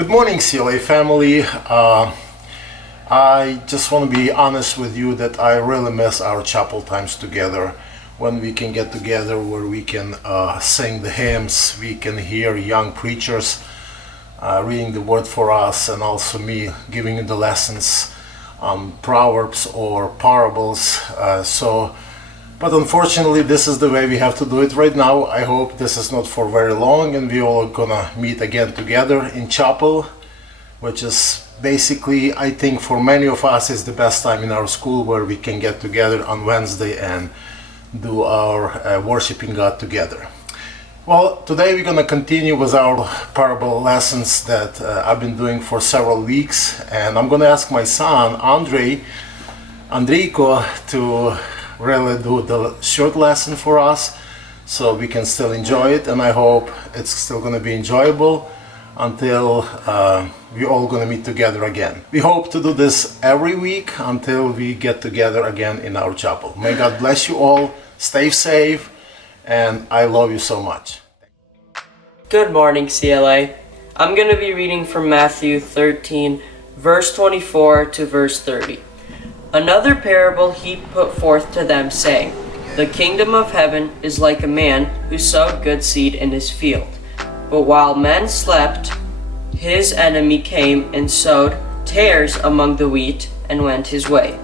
Good morning, CLA family. I just want to be honest with you that I really miss our chapel times together, when we can get together, where we can sing the hymns, we can hear young preachers reading the word for us, and also me giving you the lessons on proverbs or parables. But unfortunately, this is the way we have to do it right now. I hope this is not for very long, and we all gonna meet again together in chapel, which is basically, I think, for many of us is the best time in our school, where we can get together on Wednesday and do our worshiping God together. Well, today we're gonna continue with our parable lessons that I've been doing for several weeks, and I'm gonna ask my son Andrejko to really do the short lesson for us, so we can still enjoy it, and I hope it's still going to be enjoyable until we're all going to meet together again. We hope to do this every week until we get together again in our chapel. May God bless you all, stay safe, and I love you so much. Good morning, CLA. I'm going to be reading from Matthew 13, verse 24 to verse 30. Another parable he put forth to them, saying, The kingdom of heaven is like a man who sowed good seed in his field. But while men slept, his enemy came and sowed tares among the wheat and went his way.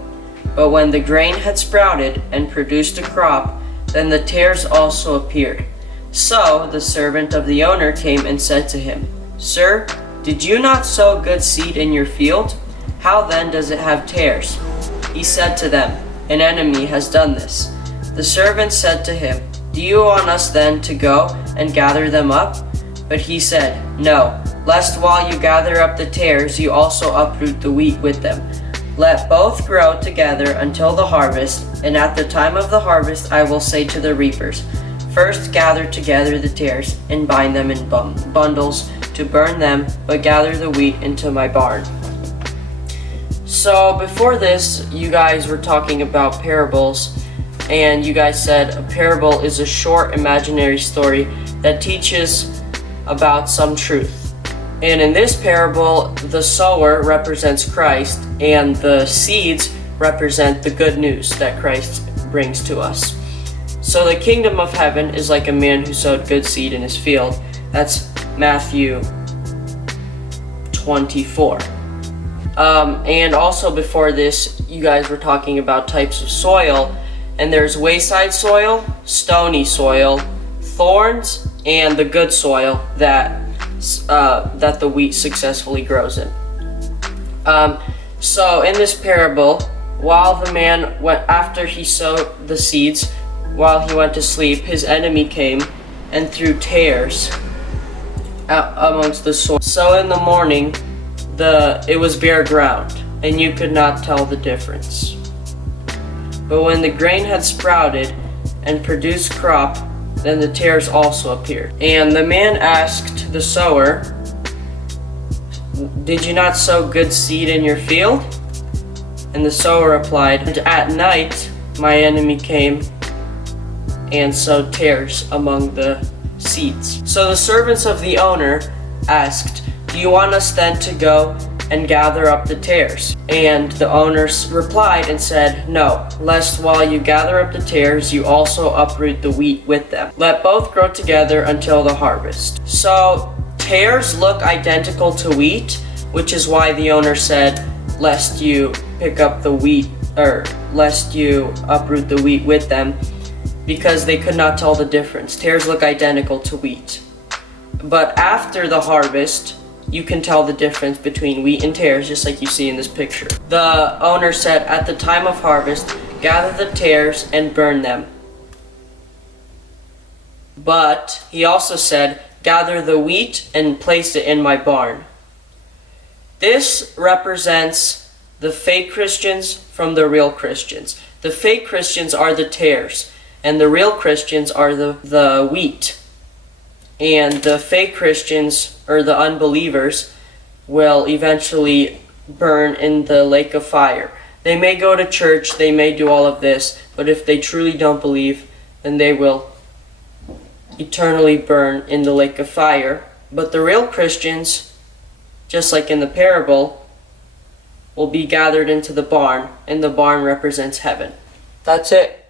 But when the grain had sprouted and produced a crop, then the tares also appeared. So the servant of the owner came and said to him, Sir, did you not sow good seed in your field? How then does it have tares? He said to them, An enemy has done this. The servant said to him, Do you want us then to go and gather them up? But he said, No, lest while you gather up the tares, you also uproot the wheat with them. Let both grow together until the harvest, and at the time of the harvest I will say to the reapers, First gather together the tares, and bind them in bundles to burn them, but gather the wheat into my barn. So before this, you guys were talking about parables, and you guys said a parable is a short imaginary story that teaches about some truth. And in this parable, the sower represents Christ, and the seeds represent the good news that Christ brings to us. So the kingdom of heaven is like a man who sowed good seed in his field. That's Matthew 24. And also before this, you guys were talking about types of soil, and there's wayside soil, stony soil, thorns, and the good soil that the wheat successfully grows in. So in this parable, while the man went, after he sowed the seeds, while he went to sleep, his enemy came and threw tares out amongst the soil. So in the morning, it was bare ground, and you could not tell the difference. But when the grain had sprouted and produced crop, then the tares also appeared. And the man asked the sower, Did you not sow good seed in your field? And the sower replied, And at night my enemy came and sowed tares among the seeds. So the servants of the owner asked, Do you want us then to go and gather up the tares? And the owner replied and said, No, lest while you gather up the tares, you also uproot the wheat with them. Let both grow together until the harvest. So tares look identical to wheat, which is why the owner said, lest you pick up the wheat, or lest you uproot the wheat with them, because they could not tell the difference. Tares look identical to wheat. But after the harvest, you can tell the difference between wheat and tares, just like you see in this picture. The owner said, At the time of harvest, gather the tares and burn them. But he also said, Gather the wheat and place it in my barn. This represents the fake Christians from the real Christians. The fake Christians are the tares, and the real Christians are the wheat. And the fake Christians, or the unbelievers, will eventually burn in the lake of fire. They may go to church, they may do all of this, but if they truly don't believe, then they will eternally burn in the lake of fire. But the real Christians just like in the parable, will be gathered into the barn, and the barn represents heaven. That's it.